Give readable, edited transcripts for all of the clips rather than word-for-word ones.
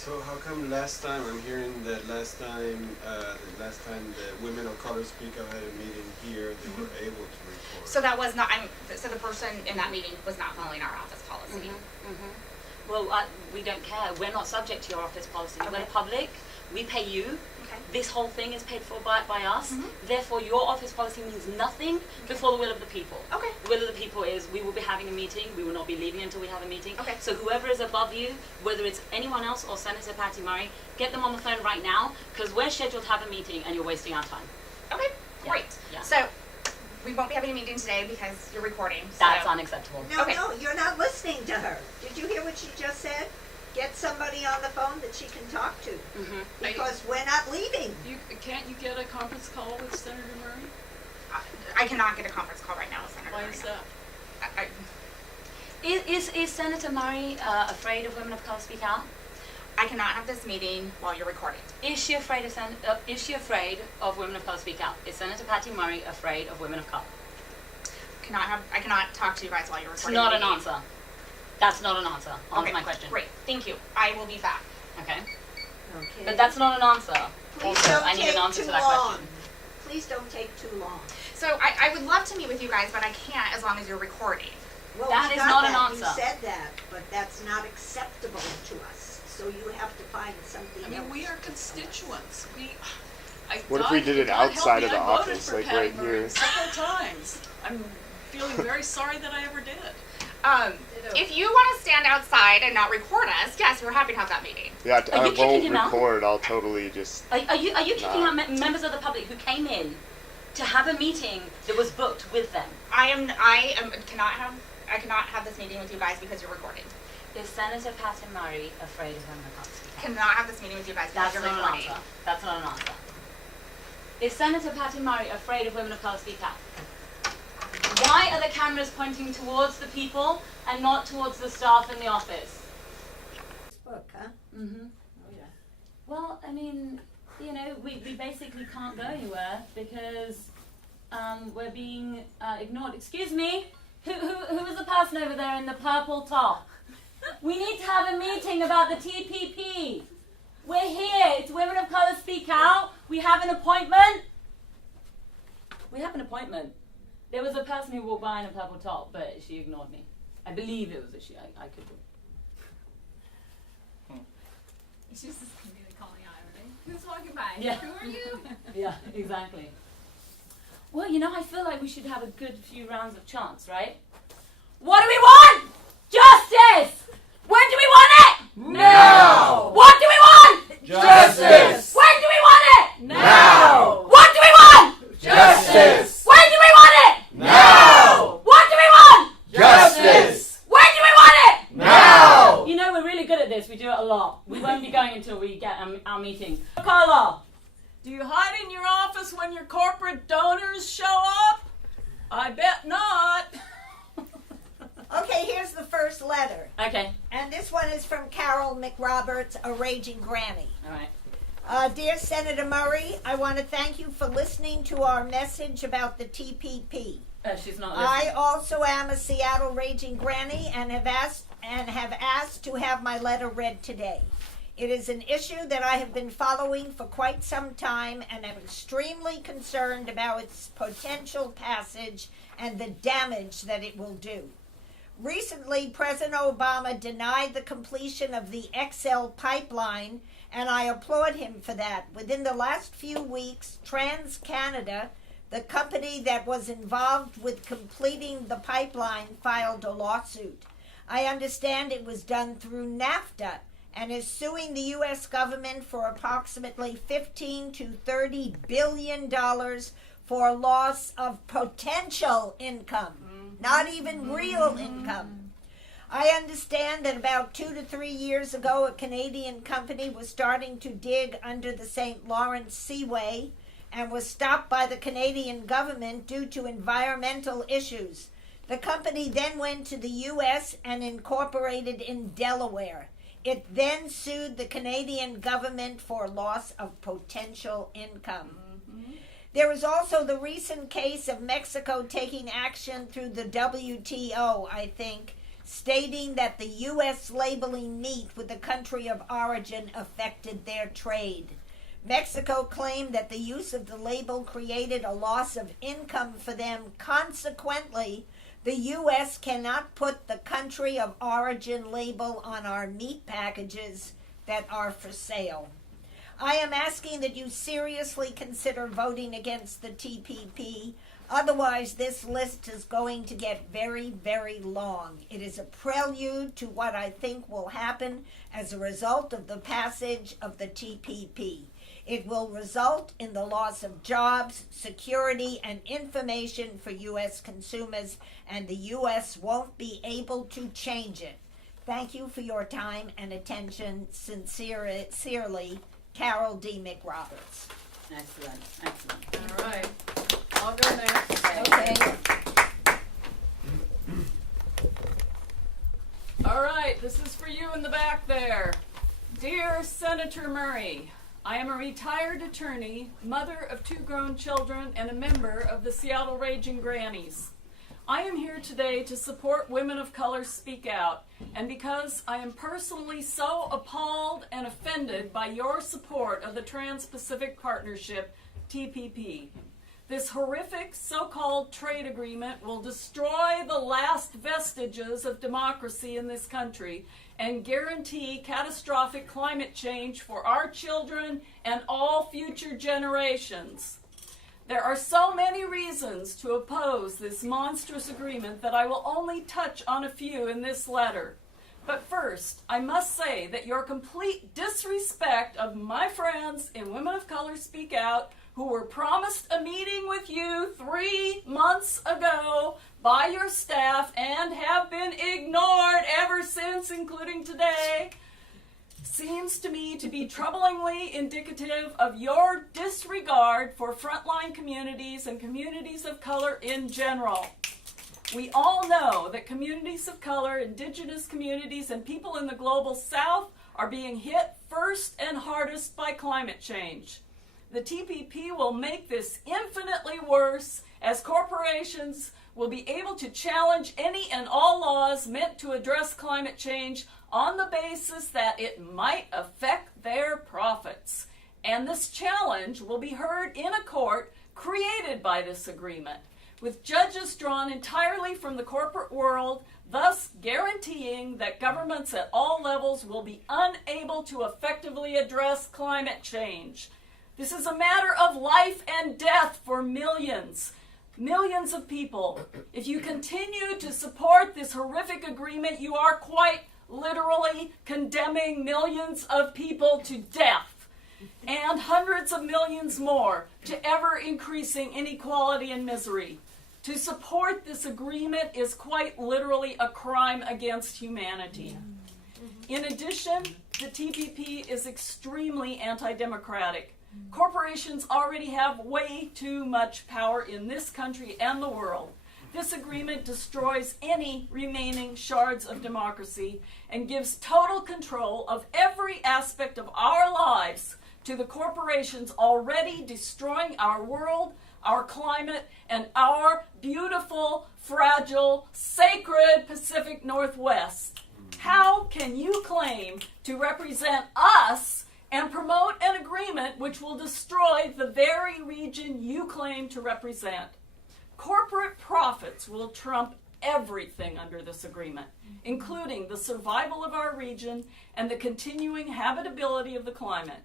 So how come last time I'm hearing that last time the women of color speak out had a meeting here, they were able to record. So that was not. So the person in that meeting was not following our office policy. Well, we don't care. We're not subject to your office policy. Okay. We're public. We pay you. Okay. This whole thing is paid for by us. Therefore, your office policy means nothing before the will of the people. Okay. The will of the people is we will be having a meeting. We will not be leaving until we have a meeting. Okay. So whoever is above you, whether it's anyone else or Senator Patty Murray, get them on the phone right now because we're scheduled to have a meeting and you're wasting our time. Okay. Yeah. Great. Yeah. So we won't be having a meeting today because you're recording. So. That's unacceptable. No, Okay. no, you're not listening to her. Did you hear what she just said? Get somebody on the phone that she can talk to. Because we're not leaving. Can't you get a conference call with Senator Murray? I cannot get a conference call right now with Senator Why Murray. is that? Is Senator Murray afraid of women of color speak out? I cannot have this meeting while you're recording. Is she afraid of women of color speak out? Is Senator Patty Murray afraid of women of color? I cannot talk to you guys while you're It's recording. not the an meeting. answer. That's not an answer. Answer Okay. my question. Great. Thank you. I will be back. Okay. Okay. But that's not an answer. Please Also, don't I need take an answer too to that long. question. Please don't take too long. So I would love to meet with you guys, but I can't as long as you're recording. Well, That we is got not an that. answer. You said that, but that's not acceptable to us. So you have to find something I mean, else. we are constituents. What if we did it God help outside me, of the I voted office, for like Patty right Murray here? several times. I'm feeling very sorry that I ever did. If you want to stand outside and not record us, yes, we're happy to have that meeting. Yeah, Are I you kicking won't him out? record. I'll totally just. Are you kicking Nah. out members of the public who came in to have a meeting that was booked with them? I cannot have this meeting with you guys because you're recording. Is Senator Patty Murray afraid of women of color speak out? Cannot have this meeting with you guys because That's you're not an recording. answer. That's not an answer. Is Senator Patty Murray afraid of women of color speak out? Why are the cameras pointing towards the people and not towards the staff in the office? Book, huh? Mm-hmm. Oh, yeah. Well, I mean, you know, we basically can't go anywhere because we're being ignored. Excuse me? Who is the person over there in the purple top? We need to have a meeting about the TPP. We're here. It's Women of Color Speak Out. We have an appointment. We have an appointment. There was a person who walked by in a purple top, but she ignored me. I believe it was a she. I could be. It's just this comedic calling irony. Who's walking by? Yeah. Who are you? Yeah, exactly. Well, you know, I feel like we should have a good few rounds of chants, right? What do we want? Justice! When do we want it? Now! What do we want? Justice! When do we want it? Now! What do we want? Justice! When do we want it? Now! What do we want? Justice! When do we want it? Now! You know, we're really good at this. We do it a lot. We won't be going until we get our meeting. Carla! Do you hide in your office when your corporate donors show up? I bet not. Okay, here's the first letter. Okay. And this one is from Carol McRoberts, a raging granny. All right. Dear Senator Murray, I want to thank you for listening to our message about the TPP. She's not listening. I also am a Seattle raging granny and have asked to have my letter read today. It is an issue that I have been following for quite some time and am extremely concerned about its potential passage and the damage that it will do. Recently, President Obama denied the completion of the XL pipeline, and I applaud him for that. Within the last few weeks, TransCanada, the company that was involved with completing the pipeline, filed a lawsuit. I understand it was done through NAFTA and is suing the U.S. government for approximately $15 to $30 billion for loss of potential income, not even real income. I understand that about 2 to 3 years ago, a Canadian company was starting to dig under the St. Lawrence Seaway and was stopped by the Canadian government due to environmental issues. The company then went to the U.S. and incorporated in Delaware. It then sued the Canadian government for loss of potential income. There is also the recent case of Mexico taking action through the WTO, I think, stating that the U.S. labeling meat with the country of origin affected their trade. Mexico claimed that the use of the label created a loss of income for them. Consequently, the U.S. cannot put the country of origin label on our meat packages that are for sale. I am asking that you seriously consider voting against the TPP. Otherwise, this list is going to get very, very long. It is a prelude to what I think will happen as a result of the passage of the TPP. It will result in the loss of jobs, security, and information for U.S. consumers, and the U.S. won't be able to change it. Thank you for your time and attention. Sincerely, Carol D. McRoberts. Excellent, excellent. All right. I'll go next. Okay. All right, this is for you in the back there. Dear Senator Murray, I am a retired attorney, mother of 2 grown children, and a member of the Seattle Raging Grannies. I am here today to support Women of Color Speak Out, and because I am personally so appalled and offended by your support of the Trans-Pacific Partnership, TPP. This horrific so-called trade agreement will destroy the last vestiges of democracy in this country and guarantee catastrophic climate change for our children and all future generations. There are so many reasons to oppose this monstrous agreement that I will only touch on a few in this letter. But first, I must say that your complete disrespect of my friends in Women of Color Speak Out, who were promised a meeting with you 3 months ago by your staff and have been ignored ever since, including today, seems to me to be troublingly indicative of your disregard for frontline communities and communities of color in general. We all know that communities of color, indigenous communities, and people in the global south are being hit first and hardest by climate change. The TPP will make this infinitely worse, as corporations will be able to challenge any and all laws meant to address climate change on the basis that it might affect their profits. And this challenge will be heard in a court created by this agreement, with judges drawn entirely from the corporate world, thus guaranteeing that governments at all levels will be unable to effectively address climate change. This is a matter of life and death for millions of people. If you continue to support this horrific agreement, you are quite literally condemning millions of people to death and hundreds of millions more to ever-increasing inequality and misery. To support this agreement is quite literally a crime against humanity. In addition, the TPP is extremely anti-democratic. Corporations already have way too much power in this country and the world. This agreement destroys any remaining shards of democracy and gives total control of every aspect of our lives to the corporations already destroying our world, our climate, and our beautiful, fragile, sacred Pacific Northwest. How can you claim to represent us and promote an agreement which will destroy the very region you claim to represent? Corporate profits will trump everything under this agreement, including the survival of our region and the continuing habitability of the climate.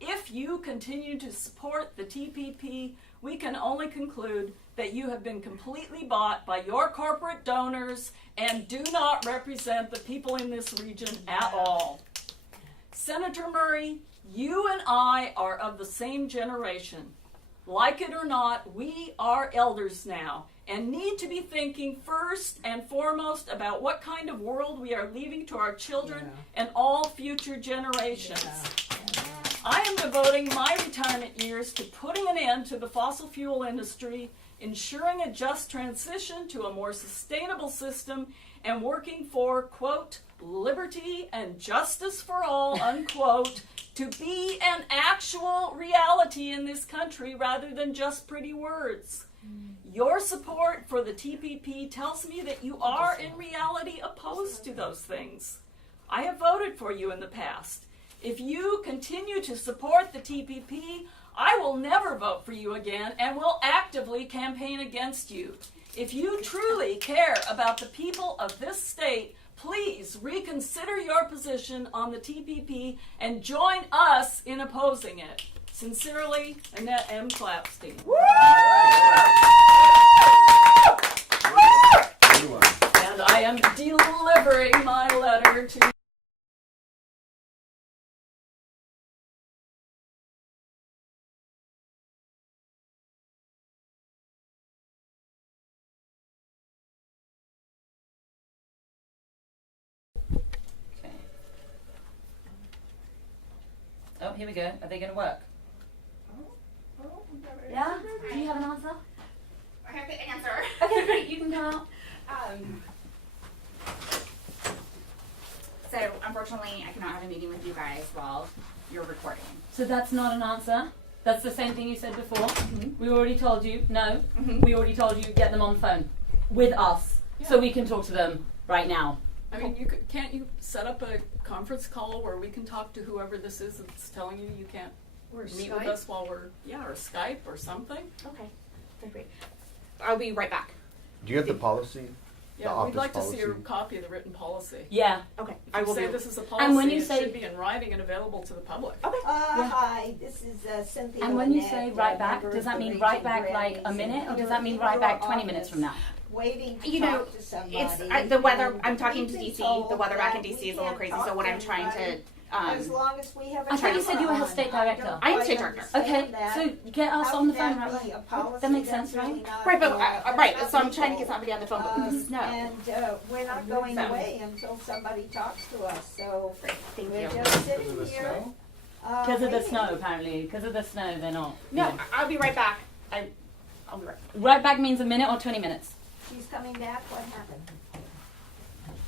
If you continue to support the TPP, we can only conclude that you have been completely bought by your corporate donors and do not represent the people in this region at all. Senator Murray, you and I are of the same generation. Like it or not, we are elders now and need to be thinking first and foremost about what kind of world we are leaving to our children and all future generations. I am devoting my retirement years to putting an end to the fossil fuel industry, ensuring a just transition to a more sustainable system, and working for, quote, liberty and justice for all, unquote, to be an actual reality in this country rather than just pretty words. Your support for the TPP tells me that you are in reality opposed to those things. I have voted for you in the past. If you continue to support the TPP, I will never vote for you again and will actively campaign against you. If you truly care about the people of this state, please reconsider your position on the TPP and join us in opposing it. Sincerely, Annette M. Clapstein. And I am delivering my letter to Oh, here we go. Are they going to work? Yeah? Do you have an answer? I have the answer. Okay, great. You can come out. So, unfortunately, I cannot have a meeting with you guys while you're recording. So that's not an answer? That's the same thing you said before? Mm-hmm. We already told you. No. Mm-hmm. We already told you get them on phone with us so we can talk to them right now. I mean, can't you set up a conference call where we can talk to whoever this is that's telling you you can't meet with us while we're, or Skype or something? Okay. Great. I'll be right back. Do you have the policy? Yeah, we'd like to see a copy of the written policy. Yeah. Okay. I will say this is a policy. And when you it say should be in writing and available to the public. Okay. Hi, this is Cynthia. And when you Lynette, say right back, member does of that the mean right back Region like a Grammys, minute, or and does that mean right your back 20 office, minutes from now? Waiting to You know, talk to somebody. it's the weather. I'm talking to We've been DC. told The weather back in that DC we is a little can't crazy. talk So what to I'm trying to anybody as long as we have a I thought you said you were her state director. I am state director. Okay, so get us on the phone right away. That makes sense, right? Right, but right. So I'm trying to get somebody on the phone, but this is no. And we're not going So. away until somebody talks to us. So Great. Thank we're you. just sitting here. Because of the waiting. snow, apparently. Because of the snow, they're not. No, Yeah. I'll be right back. I'll be right back. Right back means a minute or 20 minutes. She's coming back. What happened?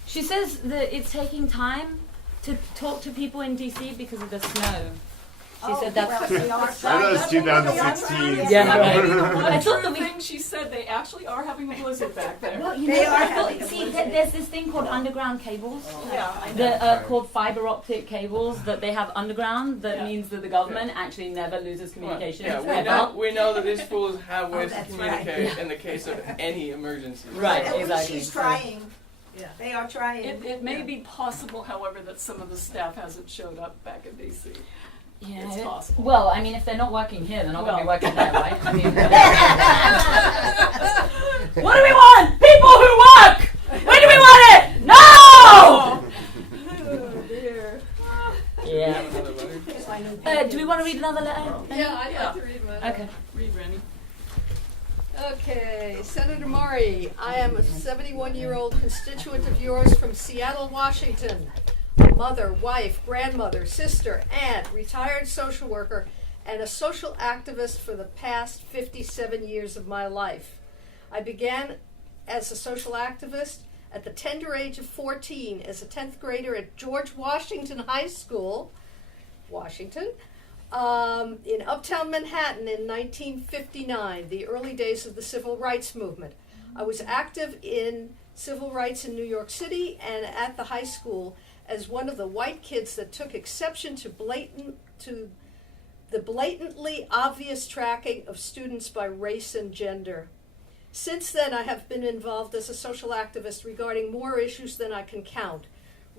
She says that it's taking time to talk to people in DC because of the snow. She said that's. well, we are That was 2016. Yeah, right. I I thought that we. thing she said they actually are having a blizzard back there. Well, you They know, are I thought, having a see, blizzard. there's this thing called underground cables. Yeah, I know. That are called fiber optic cables that they have underground. That Yeah. means that the government actually never loses communication. Yeah, ever. we know that these fools have ways to that's communicate right. in the case of any emergency. Right. At least exactly. she's trying. Yeah. They are trying. It may be possible, however, that some of the staff hasn't showed up back in DC. Yeah, It's possible. Well, I mean, if they're not working here, they're not going to be Well. working there, right? I mean, what do we want? People who work! When do we want it? No! Oh dear. Yeah. Another letter? Do we want to read another letter? Yeah, I'd Yeah. like to read one. Okay. Read, Randy. Okay, Senator Murray, I am a 71-year-old constituent of yours from Seattle, Washington. A mother, wife, grandmother, sister, aunt, retired social worker, and a social activist for the past 57 years of my life. I began as a social activist at the tender age of 14 as a 10th grader at George Washington High School, Washington, in uptown Manhattan in 1959, the early days of the civil rights movement. I was active in civil rights in New York City and at the high school as one of the white kids that took exception to the blatantly obvious tracking of students by race and gender. Since then, I have been involved as a social activist regarding more issues than I can count: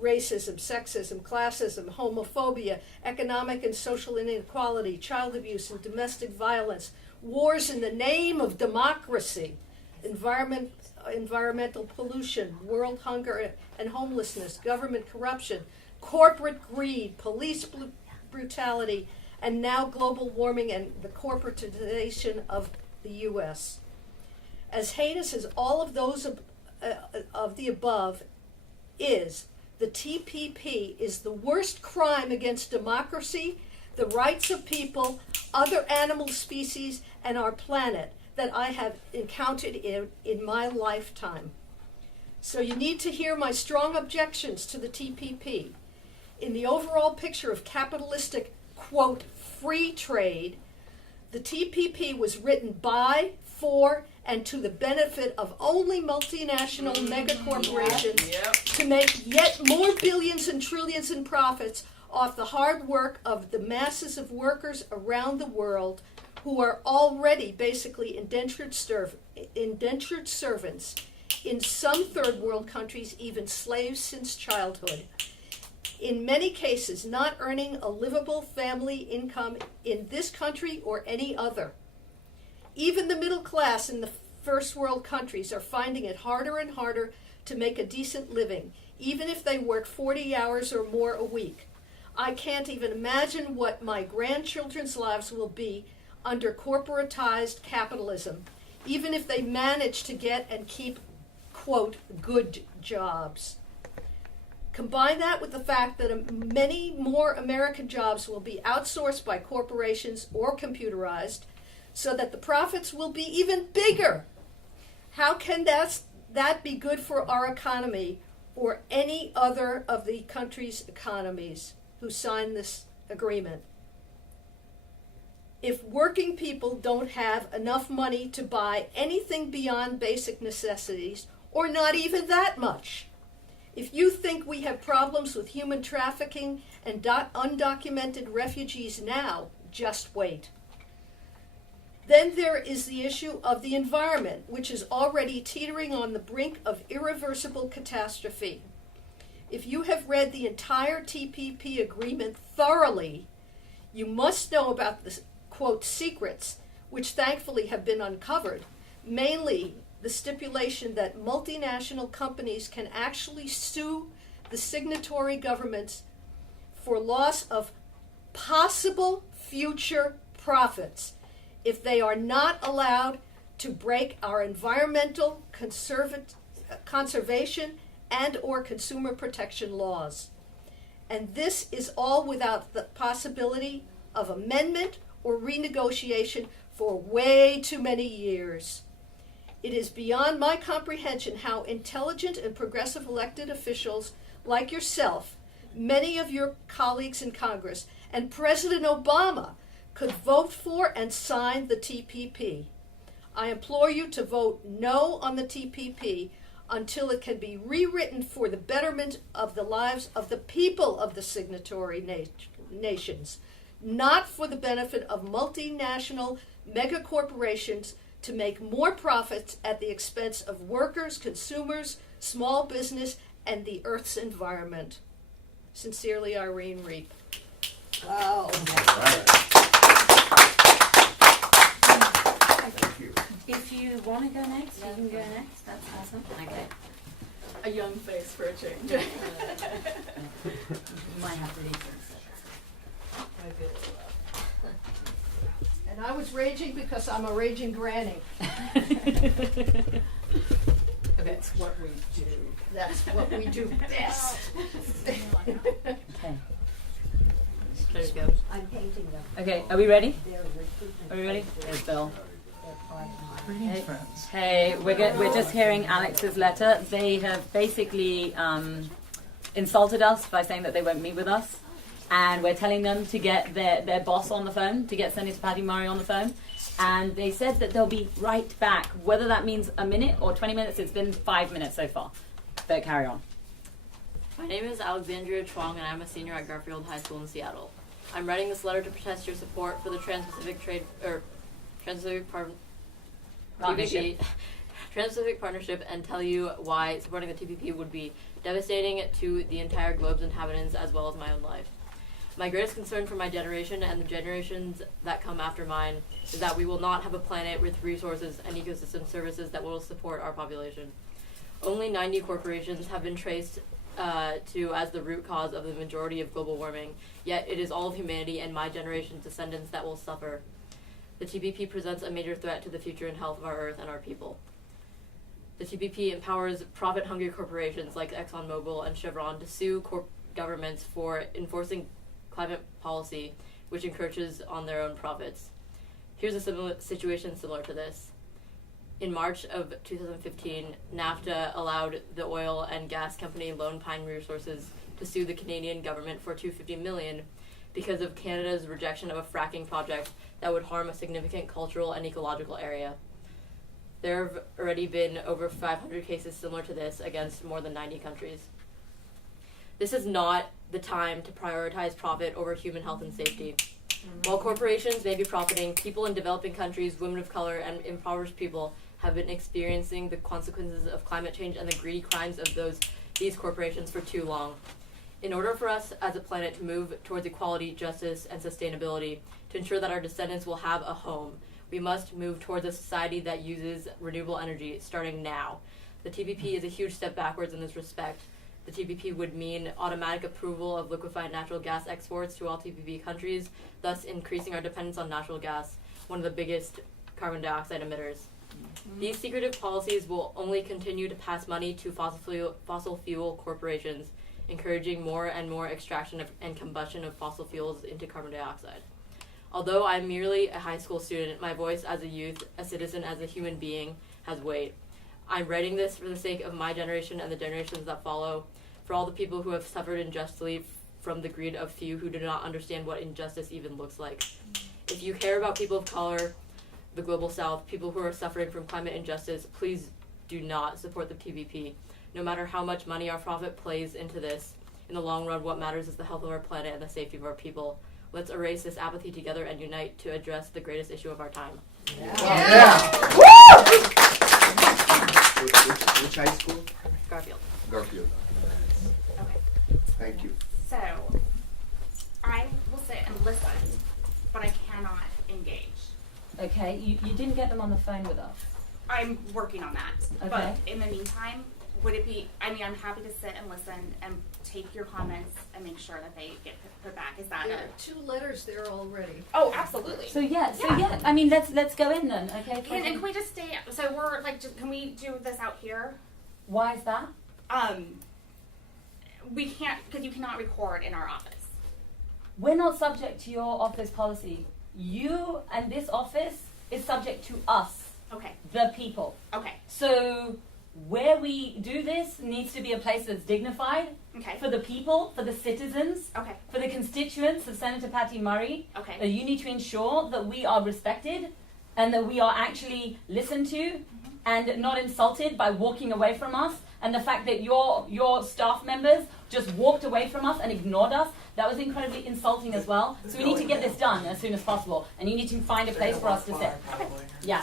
racism, sexism, classism, homophobia, economic and social inequality, child abuse and domestic violence, wars in the name of democracy, environmental pollution, world hunger and homelessness, government corruption, corporate greed, police brutality, and now global warming and the corporatization of the U.S. As heinous as all of those of the above is, the TPP is the worst crime against democracy, the rights of people, other animal species, and our planet that I have encountered in my lifetime. So you need to hear my strong objections to the TPP. In the overall picture of capitalistic, quote, free trade, the TPP was written by, for and to the benefit of only multinational megacorporations to make yet more billions and trillions in profits off the hard work of the masses of workers around the world who are already basically indentured servants, in some third world countries even slaves since childhood, in many cases not earning a livable family income in this country or any other. Even the middle class in the first world countries are finding it harder and harder to make a decent living, even if they work 40 hours or more a week. I can't even imagine what my grandchildren's lives will be under corporatized capitalism, even if they manage to get and keep, quote, good jobs. Combine that with the fact that many more American jobs will be outsourced by corporations or computerized, so that the profits will be even bigger. How can that be good for our economy or any other of the country's economies who signed this agreement? If working people don't have enough money to buy anything beyond basic necessities, or not even that much, if you think we have problems with human trafficking and undocumented refugees now, just wait. Then there is the issue of the environment, which is already teetering on the brink of irreversible catastrophe. If you have read the entire TPP agreement thoroughly, you must know about the, quote, secrets, which thankfully have been uncovered, mainly the stipulation that multinational companies can actually sue the signatory governments for loss of possible future profits if they are not allowed to break our environmental conservation and or consumer protection laws. And this is all without the possibility of amendment or renegotiation for way too many years. It is beyond my comprehension how intelligent and progressive elected officials like yourself, many of your colleagues in Congress, and President Obama could vote for and sign the TPP. I implore you to vote no on the TPP until it can be rewritten for the betterment of the lives of the people of the signatory nations, not for the benefit of multinational megacorporations to make more profits at the expense of workers, consumers, small business, and the Earth's environment. Sincerely, Irene Reep. Oh. If you want to go next, you can go next. That's awesome. Okay. A young face for a change. You might have to leave this. And I was raging because I'm a raging granny. That's what we do. That's what we do best. Okay. There you go. I'm painting them. Okay, are we ready? They're recruitment. Are we ready? There's Bill. Greetings, friends. Hey, we're just hearing Alex's letter. They have basically insulted us by saying that they won't meet with us. And we're telling them to get their boss on the phone, to get Senator Patty Murray on the phone. And they said that they'll be right back. Whether that means a minute or 20 minutes, it's been 5 minutes so far. But carry on. My name is Alexandria Chuang, and I'm a senior at Garfield High School in Seattle. I'm writing this letter to protest your support for the Trans-Pacific Partnership and tell you why supporting the TPP would be devastating to the entire globe's inhabitants as well as my own life. My greatest concern for my generation and the generations that come after mine is that we will not have a planet with resources and ecosystem services that will support our population. Only 90 corporations have been traced to as the root cause of the majority of global warming, yet it is all of humanity and my generation's descendants that will suffer. The TPP presents a major threat to the future and health of our Earth and our people. The TPP empowers profit-hungry corporations like ExxonMobil and Chevron to sue governments for enforcing climate policy, which encourages on their own profits. Here's a situation similar to this. In March of 2015, NAFTA allowed the oil and gas company Lone Pine Resources to sue the Canadian government for $250 million because of Canada's rejection of a fracking project that would harm a significant cultural and ecological area. There have already been over 500 cases similar to this against more than 90 countries. This is not the time to prioritize profit over human health and safety. While corporations may be profiting, people in developing countries, women of color, and impoverished people have been experiencing the consequences of climate change and the greedy crimes of these corporations for too long. In order for us as a planet to move towards equality, justice, and sustainability, to ensure that our descendants will have a home, we must move towards a society that uses renewable energy starting now. The TPP is a huge step backwards in this respect. The TPP would mean automatic approval of liquefied natural gas exports to all TPP countries, thus increasing our dependence on natural gas, one of the biggest carbon dioxide emitters. These secretive policies will only continue to pass money to fossil fuel corporations, encouraging more and more extraction and combustion of fossil fuels into carbon dioxide. Although I'm merely a high school student, my voice as a youth, a citizen, as a human being has weight. I'm writing this for the sake of my generation and the generations that follow, for all the people who have suffered unjustly from the greed of few who do not understand what injustice even looks like. If you care about people of color, the global south, people who are suffering from climate injustice, please do not support the TPP. No matter how much money our profit plays into this, in the long run, what matters is the health of our planet and the safety of our people. Let's erase this apathy together and unite to address the greatest issue of our time. Which high school? Garfield. Garfield. Okay. Thank you. So, I will sit and listen, but I cannot engage. Okay, you didn't get them on the phone with us. I'm working on that. Okay. But in the meantime, would it be, I mean, I'm happy to sit and listen and take your comments and make sure that they get put back. Is that There are 2 letters there already. Oh, absolutely. So yeah. I mean, let's go in then. Okay. Can we just stay, so we're like, can we do this out here? Why is that? We can't, because you cannot record in our office. We're not subject to your office policy. You and this office is subject to us, Okay. the people. Okay. So where we do this needs to be a place that's dignified Okay. for the people, for the citizens, Okay. for the constituents of Senator Patty Murray. Okay. You need to ensure that we are respected and that we are actually listened to and not insulted by walking away from us. And the fact that your staff members just walked away from us and ignored us, that was incredibly insulting as well. So we need to get this done as soon as possible. And you need to find a place for us to sit. Yeah.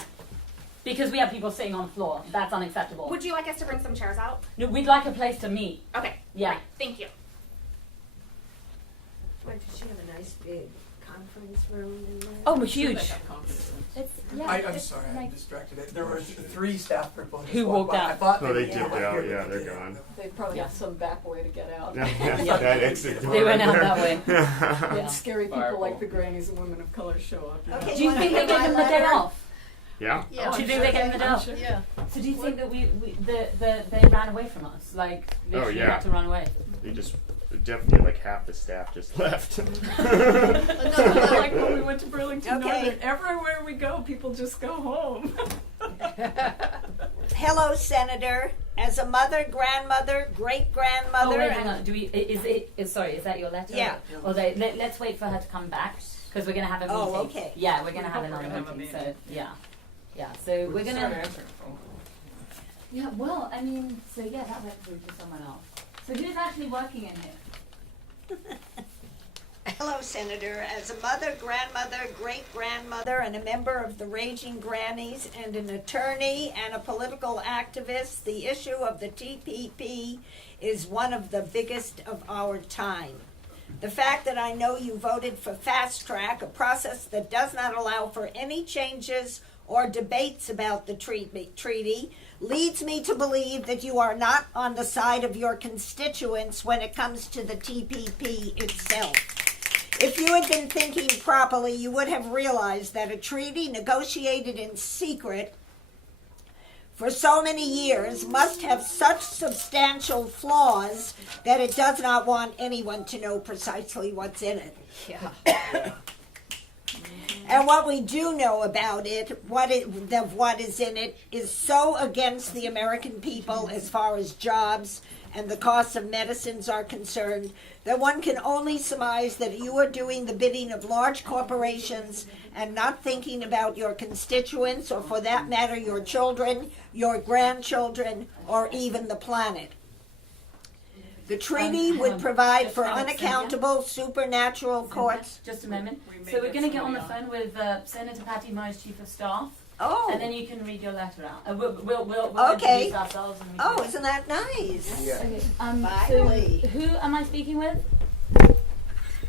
Because we have people sitting on the floor. That's unacceptable. Would you like us to bring some chairs out? No, we'd like a place to meet. Okay. Yeah. Great. Thank you. Why, does she have a nice big conference room in there? Oh, huge. I'm sorry, I'm distracted. There were 3 staff people Who walked out. I thought Oh, they were dipped here, out. but Yeah, they they're didn't. gone. They probably have some back way to get out. That exit door. They went right out there. that way. When Yeah. scary people Fireball. like the grannies and women of color show up. Okay, Do you think they wanna gave hear them my the day letter? off? Yeah. Yeah. Do you think they gave them the day off? Yeah. So do you think that they ran away from us? Like, literally yeah. had to run away? They just definitely like half the staff just left. Another like when we went to Burlington Okay. Northern. Everywhere we go, people just go home. Hello, Senator. As a mother, grandmother, great-grandmother, Oh wait, hang and on. Do we? Sorry, is that your letter? Yeah. Well, let's wait for her to come back because we're gonna have a meeting. Oh, okay. Yeah, we're gonna have We're another gonna have a meeting. meeting. So yeah. So we're Start gonna. answering the phone. Yeah. Well, I mean, so yeah, that went through to someone else. So who's actually working in here? hello, Senator. As a mother, grandmother, great-grandmother, and a member of the Raging Grannies, and an attorney and a political activist, the issue of the TPP is one of the biggest of our time. The fact that I know you voted for fast track, a process that does not allow for any changes or debates about the treaty, leads me to believe that you are not on the side of your constituents when it comes to the TPP itself. If you had been thinking properly, you would have realized that a treaty negotiated in secret for so many years must have such substantial flaws that it does not want anyone to know precisely what's in it. Yeah. And what we do know about it, what is in it, is so against the American people as far as jobs and the costs of medicines are concerned, that one can only surmise that you are doing the bidding of large corporations and not thinking about your constituents, or for that matter, your children, your grandchildren, or even the planet. The treaty would provide for unaccountable supernatural courts. Just a moment. So we're going to get on the phone with Senator Patty Murray's Chief of Staff. Oh. And then you can read your letter out. We'll Okay. introduce ourselves. And Oh, isn't that nice? Yeah. Okay. Finally. So who am I speaking with?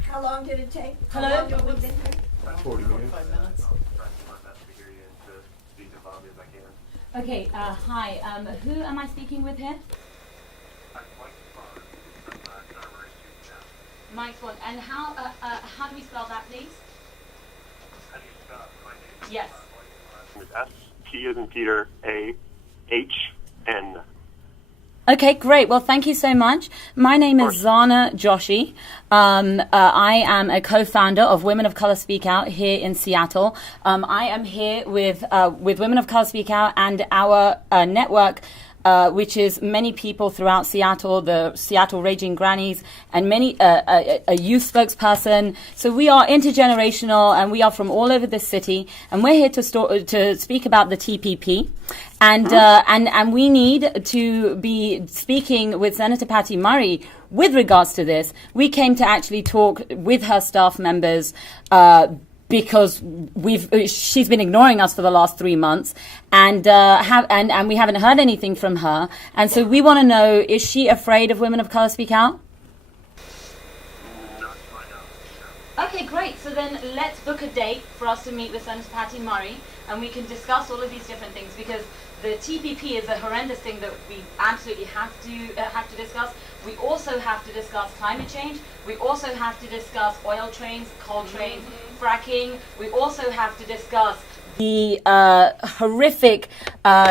How long did it take? Hello? How long have we been here? 40 minutes. 5 minutes. Okay. Hi. Who am I speaking with here? Mike Swan. And how do we spell that, please? Yes. S-T as in Peter, A-H-N. Okay, great. Well, thank you so much. My name is Zana Joshi. I am a co-founder of Women of Color Speak Out here in Seattle. I am here with Women of Color Speak Out and our network, which is many people throughout Seattle, the Seattle Raging Grannies, and many a youth spokesperson. So we are intergenerational, and we are from all over the city, and we're here to speak about the TPP, and we need to be speaking with Senator Patty Murray with regards to this. We came to actually talk with her staff members. Because she's been ignoring us for the last 3 months, and we haven't heard anything from her. And so we want to know: is she afraid of Women of Color Speak Out? Okay, great. So then let's book a date for us to meet with Senator Patty Murray, and we can discuss all of these different things, because the TPP is a horrendous thing that we absolutely have to discuss. We also have to discuss climate change. We also have to discuss oil trains, coal trains, fracking. We also have to discuss the horrific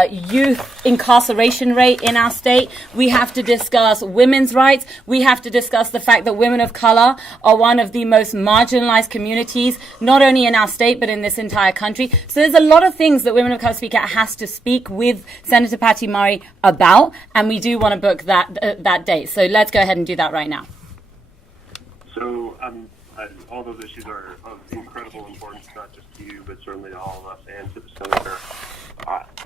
youth incarceration rate in our state. We have to discuss women's rights. We have to discuss the fact that women of color are one of the most marginalized communities, not only in our state, but in this entire country. So there's a lot of things that Women of Color Speak Out has to speak with Senator Patty Murray about, and we do want to book that date. So let's go ahead and do that right now. So all those issues are of incredible importance, not just to you, but certainly to all of us and to the senator.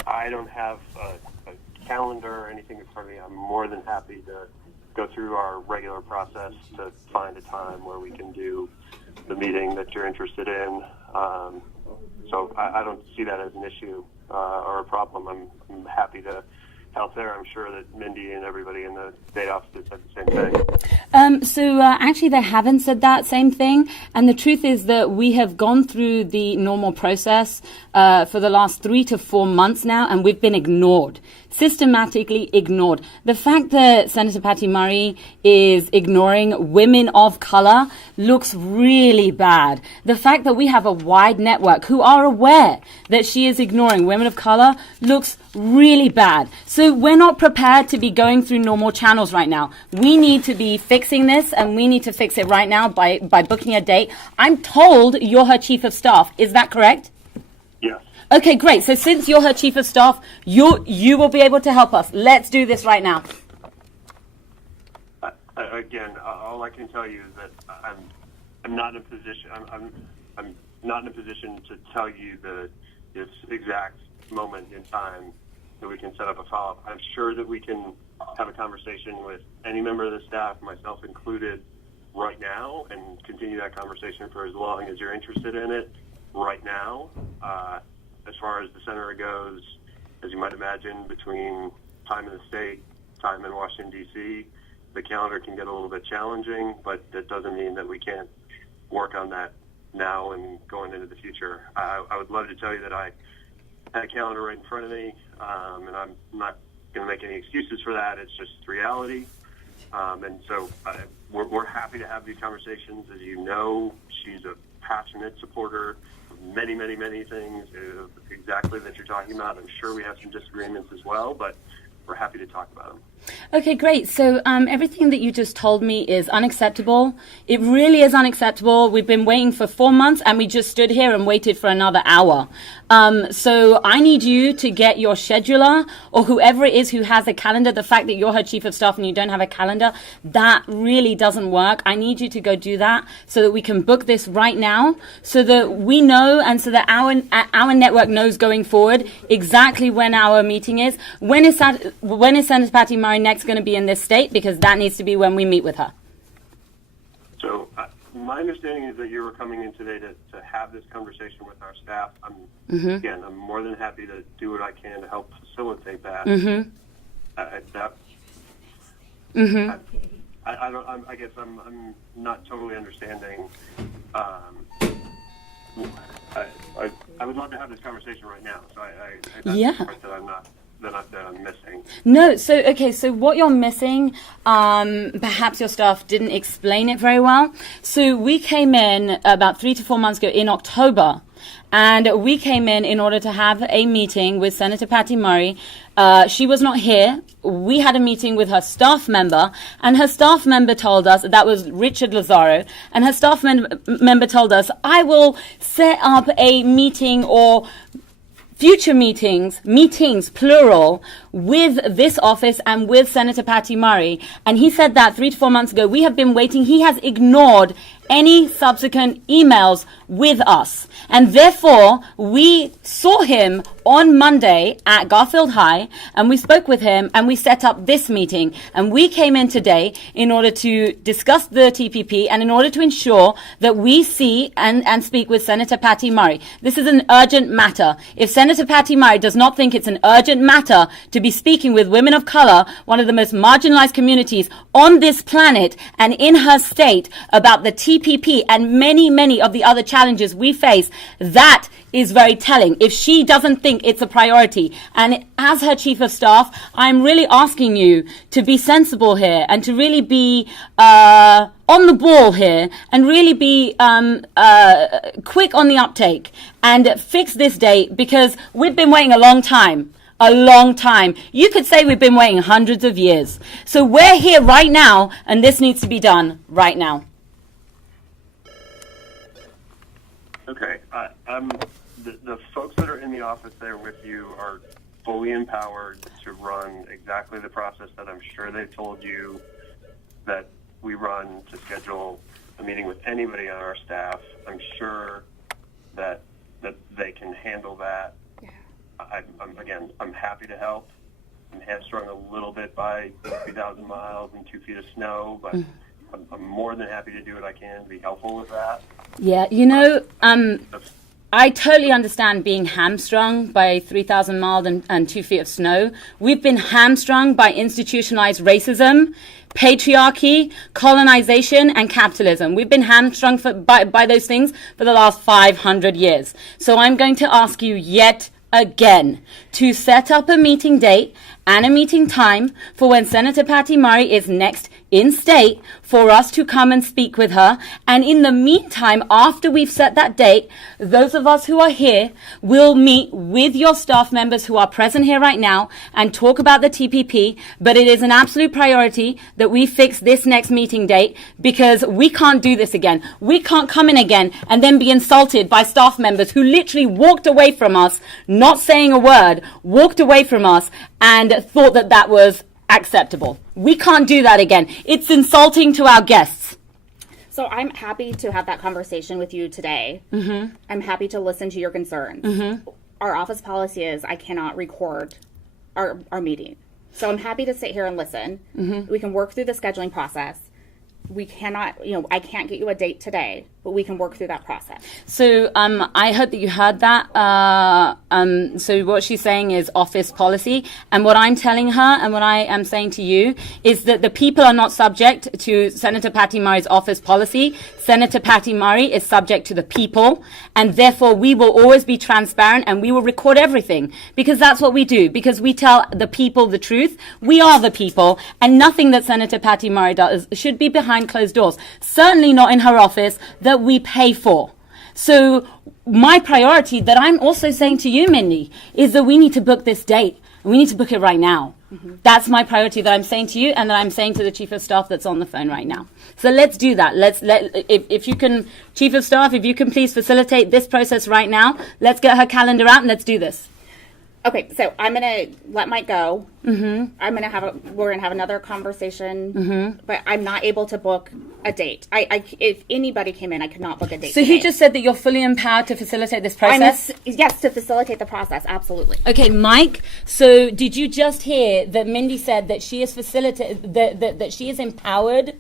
I don't have a calendar or anything in front of me. I'm more than happy to go through our regular process to find a time where we can do the meeting that you're interested in. So I don't see that as an issue or a problem. I'm happy to help there. I'm sure that Mindy and everybody in the state office said the same thing. So actually they haven't said that same thing. And the truth is that we have gone through the normal process for the last 3 to 4 months now, and we've been ignored, systematically ignored. The fact that Senator Patty Murray is ignoring women of color looks really bad. The fact that we have a wide network who are aware that she is ignoring women of color looks really bad. So we're not prepared to be going through normal channels right now. We need to be fixing this, and we need to fix it right now by booking a date. I'm told you're her chief of staff. Is that correct? Yes. Okay, great. So since you're her chief of staff, you will be able to help us. Let's do this right now. Again, all I can tell you is that I'm not in a position. I'm not in a position to tell you this exact moment in time that we can set up a follow-up. I'm sure that we can have a conversation with any member of the staff, myself included, right now, and continue that conversation for as long as you're interested in it right now. As far as the senator goes, as you might imagine, between time in the state, time in Washington, D.C., the calendar can get a little bit challenging, but that doesn't mean that we can't work on that now and going into the future. I would love to tell you that I had a calendar right in front of me, and I'm not going to make any excuses for that. It's just reality. And so we're happy to have these conversations. As you know, she's a passionate supporter of many, many, many things exactly that you're talking about. I'm sure we have some disagreements as well, but we're happy to talk about them. Okay, great. So everything that you just told me is unacceptable. It really is unacceptable. We've been waiting for 4 months and we just stood here and waited for another hour. So I need you to get your scheduler or whoever it is who has a calendar. The fact that you're her chief of staff and you don't have a calendar, that really doesn't work. I need you to go do that so that we can book this right now so that we know and so that our network knows going forward exactly when our meeting is. When is Senator Patty Murray next going to be in this state? Because that needs to be when we meet with her. So my understanding is that you were coming in today to have this conversation with our staff. Again, I'm more than happy to do what I can to help facilitate that. I guess I'm not totally understanding. I would love to have this conversation right now. So that's the part that I'm missing. No, so what you're missing, perhaps your staff didn't explain it very well. So we came in about 3 to 4 months ago in October, and we came in order to have a meeting with Senator Patty Murray. She was not here. We had a meeting with her staff member, and her staff member told us, that was Richard Lazaro, and her staff member told us, I will set up a meeting or future meetings, plural, with this office and with Senator Patty Murray. And he said that 3 to 4 months ago. We have been waiting. He has ignored any subsequent emails with us. And therefore, we saw him on Monday at Garfield High, and we spoke with him, and we set up this meeting. And we came in today in order to discuss the TPP and in order to ensure that we see and speak with Senator Patty Murray. This is an urgent matter. If Senator Patty Murray does not think it's an urgent matter to be speaking with women of color, one of the most marginalized communities on this planet and in her state, about the TPP and many, many of the other challenges we face, that is very telling. If she doesn't think it's a priority, and as her chief of staff, I'm really asking you to be sensible here and to really be on the ball here and really be quick on the uptake and fix this date, because we've been waiting a long time. A long time. You could say we've been waiting hundreds of years. So we're here right now, and this needs to be done right now. Okay. The folks that are in the office there with you are fully empowered to run exactly the process that I'm sure they've told you that we run to schedule a meeting with anybody on our staff. I'm sure that they can handle that. I'm happy to help. I'm hamstrung a little bit by 3,000 miles and 2 feet of snow, but I'm more than happy to do what I can to be helpful with that. Yeah, I totally understand being hamstrung by 3,000 miles and 2 feet of snow. We've been hamstrung by institutionalized racism, patriarchy, colonization, and capitalism. We've been hamstrung by those things for the last 500 years. So I'm going to ask you yet again to set up a meeting date and a meeting time for when Senator Patty Murray is next in state for us to come and speak with her. And in the meantime, after we've set that date, those of us who are here will meet with your staff members who are present here right now and talk about the TPP. But it is an absolute priority that we fix this next meeting date, because we can't do this again. We can't come in again and then be insulted by staff members who literally walked away from us, not saying a word, walked away from us and thought that that was acceptable. We can't do that again. It's insulting to our guests. So I'm happy to have that conversation with you today. I'm happy to listen to your concerns. Our office policy is I cannot record our meeting. So I'm happy to sit here and listen. We can work through the scheduling process. We cannot, I can't get you a date today, but we can work through that process. So I hope that you heard that. So what she's saying is office policy. And what I'm telling her and what I am saying to you is that the people are not subject to Senator Patty Murray's office policy. Senator Patty Murray is subject to the people. And therefore, we will always be transparent and we will record everything, because that's what we do, because we tell the people the truth. We are the people, and nothing that Senator Patty Murray does should be behind closed doors. Certainly not in her office that we pay for. So my priority that I'm also saying to you, Mindy, is that we need to book this date. We need to book it right now. That's my priority that I'm saying to you and that I'm saying to the Chief of Staff that's on the phone right now. So let's do that. If you can, Chief of Staff, if you can please facilitate this process right now. Let's get her calendar out and let's do this. Okay, so I'm gonna let Mike go. We're gonna have another conversation, but I'm not able to book a date. If anybody came in, I could not book a date. So he just said that you're fully empowered to facilitate this process? Yes, to facilitate the process, absolutely. Okay, Mike, so did you just hear that Mindy said that she is that she is empowered?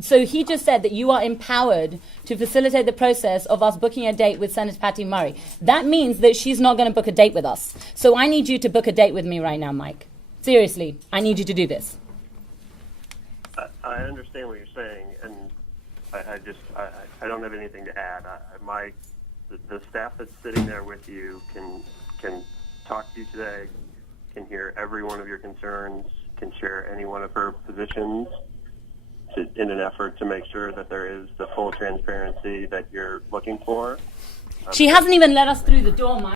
So he just said that you are empowered to facilitate the process of us booking a date with Senator Patty Murray. That means that she's not going to book a date with us. So I need you to book a date with me right now, Mike. Seriously, I need you to do this. I understand what you're saying, and I don't have anything to add. The staff that's sitting there with you can talk to you today, can hear every one of your concerns, can share any one of her positions, in an effort to make sure that there is the full transparency that you're looking for. She hasn't even let us through the door, Mike.